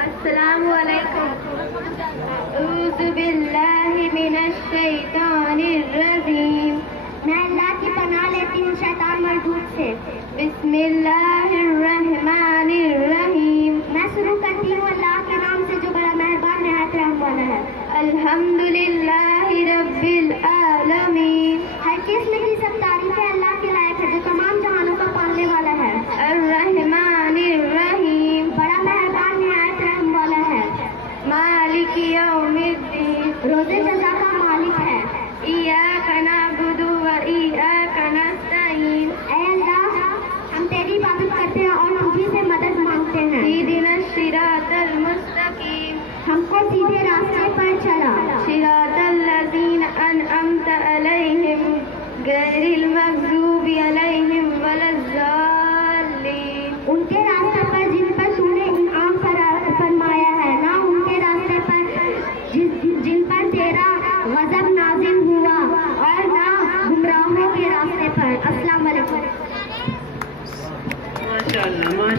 السلام علیکم. اعوذ باللہ من الشیطان الرجیم. میں اللہ کی پناہ لیتی ہوں شیطان مردود سے. بسم اللہ الرحمن الرحیم. میں شروع کرتی ہوں اللہ کے نام سے جو بڑا مہربان نہایت رحم والا ہے. الحمد للہ رب العالمین. ہر قسم کی سب تعریفیں اللہ کے لائق ہے جو تمام جہانوں کا پالنے والا ہے. الرحمن الرحیم. بڑا مہربان نہایت رحم والا ہے. مالک یوم الدین. روز جزا کا مالک ہے. ایاک نعبد و ایاک نستعین. اے اللہ ہم تیری عبادت کرتے ہیں اور تجھی سے مدد مانگتے ہیں. اہدنا الصراط المستقیم. ہم کو سیدھے راستے پر چلا. صراط الذین انعمت علیہم غیر المغضوب علیہم ولا الضالین. ان کے راستے پر جن پر تو نے انعام فرمایا ہے، نہ ان کے راستے پر جن پر تیرا غضب نازل ہوا، اور نہ گمراہوں کے راستے پر. السلام علیکم. ماشاء اللہ.